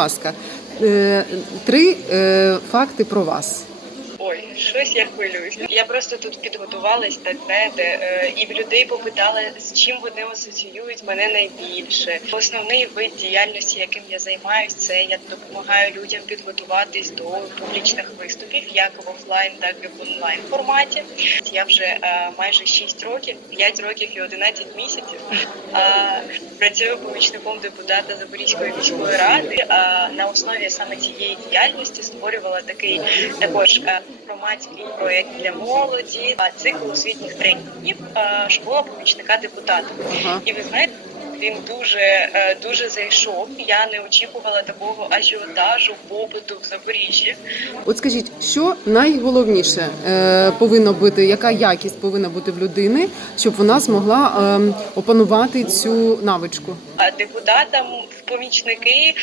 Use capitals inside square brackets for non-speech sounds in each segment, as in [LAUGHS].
ласка, е, три е, факти про вас. Ой, щось я хвилююсь. Я просто тут підготувалась, так знаєте, е, і в людей попитала, з чим вони асоціюють мене найбільше. Основний вид діяльності, яким я займаюсь, це я допомагаю людям підготуватись до публічних виступів, як в офлайн, так і в онлайн форматі. Я вже е, майже 6 років, 5 років і 11 місяців е, працюю помічником депутата Запорізької міської ради. На основі саме цієї діяльності створювала такий також громадський проект для молоді, цикл освітніх тренінгів школа помічника депутата. Ага. І ви знаєте. Він дуже е, дуже зайшов. Я не очікувала такого ажіотажу, попиту в Запоріжжі. От скажіть, що найголовніше е, повинно бути, яка якість повинна бути в людини, щоб вона змогла е, опанувати цю навичку? А депутатам в помічники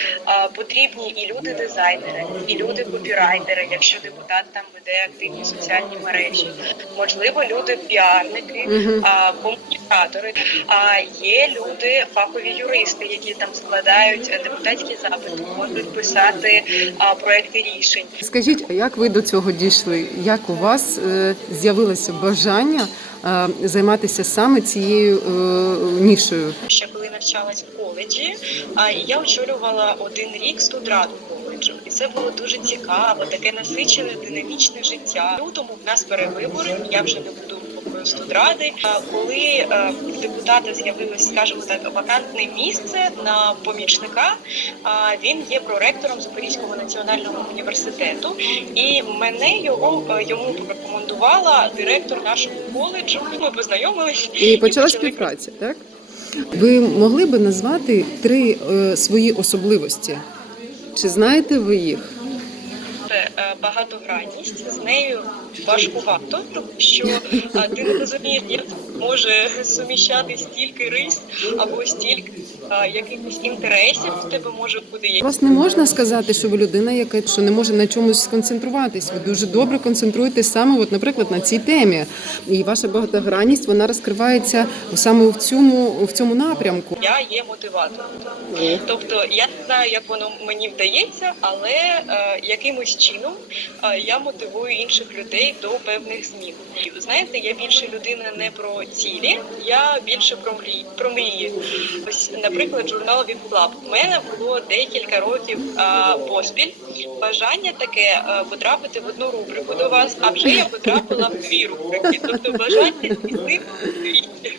потрібні і люди-дизайнери, і люди-копірайтери, якщо депутат там веде активні соціальні мережі. Можливо, люди-піарники, а, комунікатори. А є люди, фахові юристи, які там складають е, депутатські запити, можуть писати проекти рішень. Скажіть, а як ви до цього дійшли? Як у вас е, з'явилося бажання е, займатися саме цією е, нішою? Навчалась в коледжі, а я очолювала один рік студраду коледжу, і це було дуже цікаво, таке насичене, динамічне життя. В Лютому в нас перевибори. Я вже не буду студради. Коли е, в депутата з'явилось, скажімо так, вакантне місце на помічника, він є проректором Запорізького національного університету, і мене його е, йому порекомендувала директор нашого коледжу. Ми познайомились І почала співпраця, так? Ви могли би назвати три е, свої особливості? Чи знаєте ви їх? Це е, багатогранність з нею важкувато, тому що е, ти не розумієш, як може суміщати стільки рис або стільки якихось інтересів в тебе може бути. Вас не можна сказати, що ви людина, яка що не може на чомусь сконцентруватись. Ви дуже добре концентруєтесь саме, от, наприклад, на цій темі. І ваша багатогранність вона розкривається саме в цьому в цьому напрямку. Я є мотиватором. Тобто я не знаю, як воно мені вдається, але е, якимось чином е, я мотивую інших людей до певних змін. І, ви Знаєте, я більше людина не про цілі, я більше про мрії. Про мрії. Наприклад, журнал Віп Клаб. У мене було декілька років е, поспіль бажання таке е, потрапити в одну рубрику до вас, а вже я потрапила в дві рубрики. Тобто бажання здійснити дві.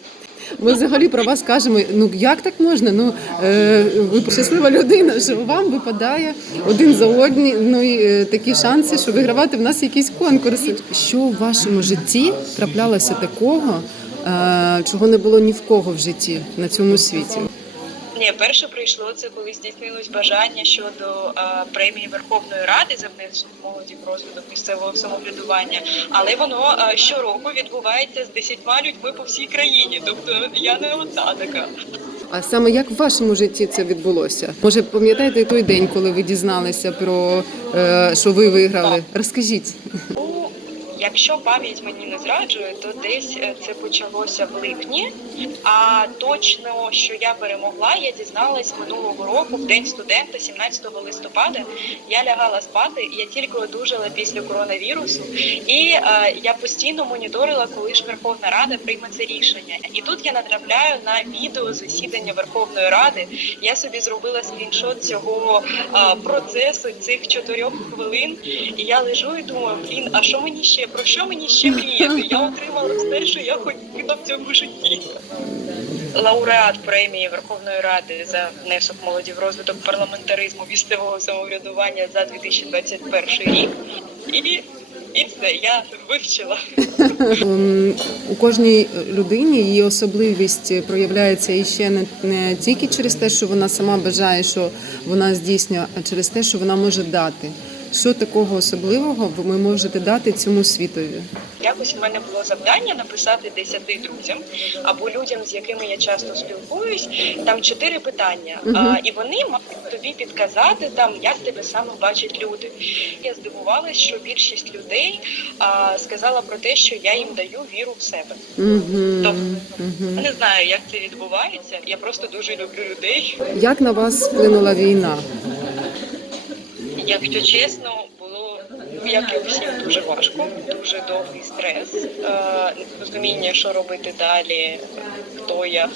Ми взагалі про вас кажемо. Ну як так можна? Ну е, ви щаслива людина, що вам випадає один за одним ну, і, е, такі шанси, що вигравати в нас якісь конкурси. Що в вашому житті траплялося такого, е, чого не було ні в кого в житті на цьому світі? Ні, перше прийшло це, коли здійснилось бажання щодо е, премії Верховної Ради за внесок молоді в розвиток місцевого самоврядування. Але воно е, щороку відбувається з десятьма людьми по всій країні. Тобто я не одна така. А саме як в вашому житті це відбулося? Може, пам'ятаєте той день, коли ви дізналися про е, що ви виграли? Розкажіть. Якщо пам'ять мені не зраджує, то десь е, це почалося в липні. А точно, що я перемогла, я дізналась минулого року, в день студента, 17 листопада. Я лягала спати, я тільки одужала після коронавірусу, і е, я постійно моніторила, коли ж Верховна Рада прийме це рішення. І тут я натрапляю на відео засідання Верховної Ради. Я собі зробила скріншот цього е, процесу цих чотирьох хвилин. І я лежу і думаю, блін, а що мені ще про що мені ще мріяти? Я отримала все, що я хотіла в цьому житті. Лауреат премії Верховної Ради за внесок молоді в розвиток парламентаризму місцевого самоврядування за 2021 рік. І, і все, я вивчила. Ем, У кожній людині її особливість проявляється і ще не, не тільки через те, що вона сама бажає, що вона здійснює, а через те, що вона може дати. Що такого особливого ви можете дати цьому світові? Якось в мене було завдання написати десяти друзям або людям, з якими я часто спілкуюсь, там чотири питання. Мгм. А, і вони мають тобі підказати там, як тебе саме бачать люди. Я здивувалась, що більшість людей а, сказала про те, що я їм даю віру в себе. Угу. Тобто, Угу. Я не знаю, як це відбувається. Я просто дуже люблю людей. Як на вас вплинула війна? Якщо чесно, було ну, як і всім дуже важко, дуже довгий стрес, е, розуміння, що робити далі, хто я,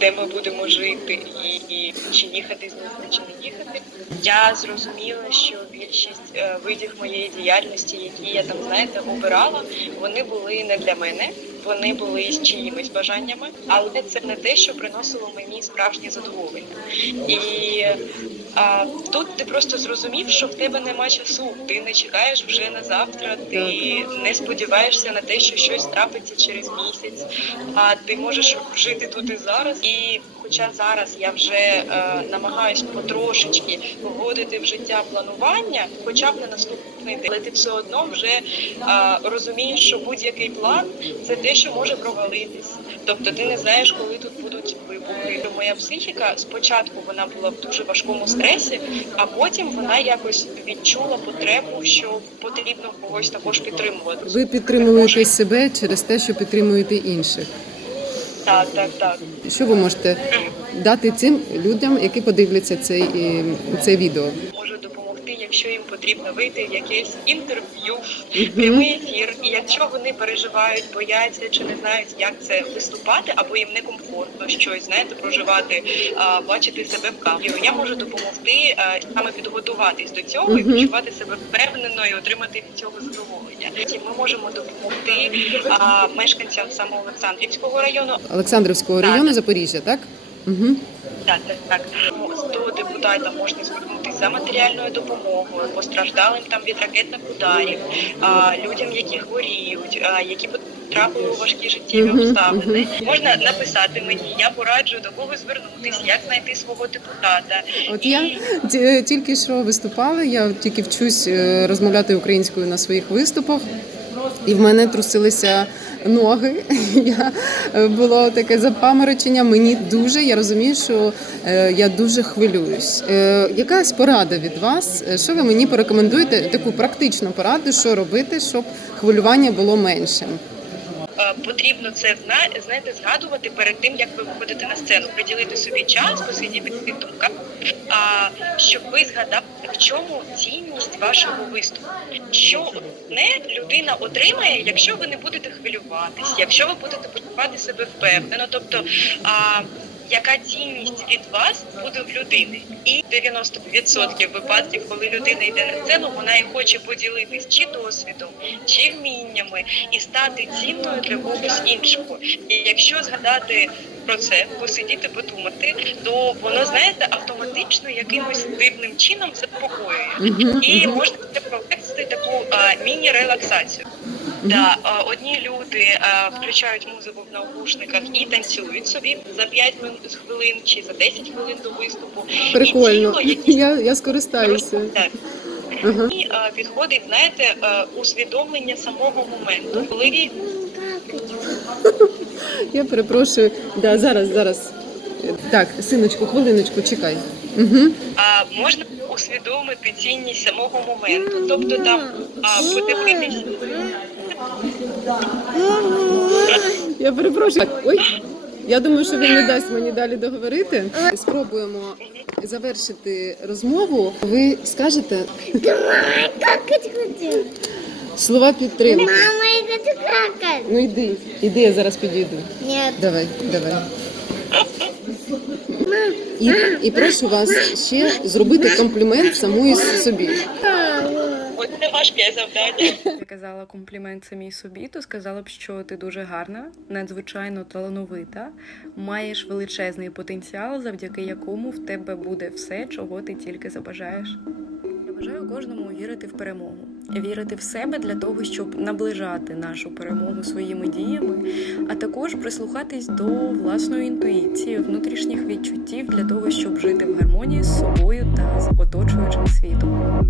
де ми будемо жити, і, і чи їхати з міста, чи не їхати. Я зрозуміла, що більшість е, видів моєї діяльності, які я там знаєте обирала, вони були не для мене. Вони були з чиїмись бажаннями, але це не те, що приносило мені справжнє задоволення. І а, тут ти просто зрозумів, що в тебе нема часу. Ти не чекаєш вже на завтра, ти не сподіваєшся на те, що щось трапиться через місяць. А ти можеш жити тут і зараз. І хоча зараз я вже е, намагаюсь потрошечки вводити в життя планування, хоча б на наступний день, але ти все одно вже е, розумієш, що будь-який план це те, що може провалитись. Тобто ти не знаєш, коли тут будуть вибухи. Моя психіка спочатку вона була в дуже важкому стресі, а потім вона якось відчула потребу, що потрібно когось також підтримувати. Ви підтримуєте себе через те, що підтримуєте інших. Так, так, так. Що ви можете дати цим людям, які подивляться цей, е, це відео? Якщо їм потрібно вийти в якесь інтерв'ю, прямий ефір. І якщо вони переживають, бояться чи не знають, як це виступати, або їм некомфортно щось знаєте, проживати, а, бачити себе в камері, я можу допомогти а, саме підготуватись до цього і почувати себе впевнено і отримати від цього задоволення. І ми можемо допомогти а, мешканцям саме Олександрівського району, Олександрівського району Запоріжжя, так? Угу. Так, так, так. До депутата можна звернутися за матеріальною допомогою, постраждалим там від ракетних ударів, а, людям, які хворіють, які потрапили у важкі життєві обставини. Можна написати мені, я пораджу до кого звернутися, як знайти свого депутата. От я тільки що виступала, я тільки вчусь е, розмовляти українською на своїх виступах, і в мене трусилися ноги. [LAUGHS] Я е, було таке запаморочення. Мені дуже я розумію, що е, я дуже хвилююсь. Е, Якась порада від вас? Що ви мені порекомендуєте? Таку практичну пораду, що робити, щоб хвилювання було меншим? Е, Потрібно це зна- знаєте, згадувати перед тим, як ви виходите на сцену, приділити собі час, посидіти в думках, щоб ви згадали, в чому цінність вашого виступу. Що не людина отримає, якщо ви не будете хвилюватись, якщо ви будете почувати себе впевнено, тобто. Яка цінність від вас буде в людини, і 90% випадків, коли людина йде на сцену, вона і хоче поділитись чи досвідом, чи вміннями, і стати цінною для когось іншого. І якщо згадати про це, посидіти, подумати, то воно знаєте автоматично якимось дивним чином заспокоює. І можна а, міні-релаксацію. Да, одні люди включають музику в навушниках і танцюють собі за 5 хвилин чи за 10 хвилин до виступу. Прикольно. І тіло якісь [LAUGHS] Я, я скористаюся. так. Ага. І підходить, знаєте, усвідомлення самого моменту, коли Я перепрошую. Да, зараз, зараз. Так, синочку, хвилиночку, чекай. Угу. а, можна усвідомити цінність самого моменту, тобто там а, подивитись. Я перепрошую. Так, ой. Я думаю, що він не дасть мені далі договорити. Спробуємо завершити розмову. Ви скажете Давай какать хочу. слова підтримки. Мама, я хочу какать. Ну йди, іди, я зараз підійду. Нет. Давай, давай. І, і прошу вас ще зробити комплімент самої собі. Це важке завдання. Я казала комплімент самій собі, то сказала б, що ти дуже гарна, надзвичайно талановита, маєш величезний потенціал, завдяки якому в тебе буде все, чого ти тільки забажаєш. Бажаю кожному вірити в перемогу, вірити в себе для того, щоб наближати нашу перемогу своїми діями, а також прислухатись до власної інтуїції, внутрішніх відчуттів для того, щоб жити в гармонії з собою та з оточуючим світом.